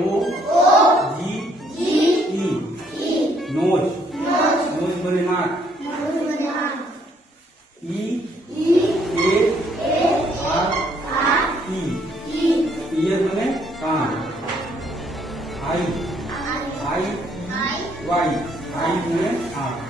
ओ जी ई nose nose बने नाक ई A R E year बने कान आई वाई आई बने आंख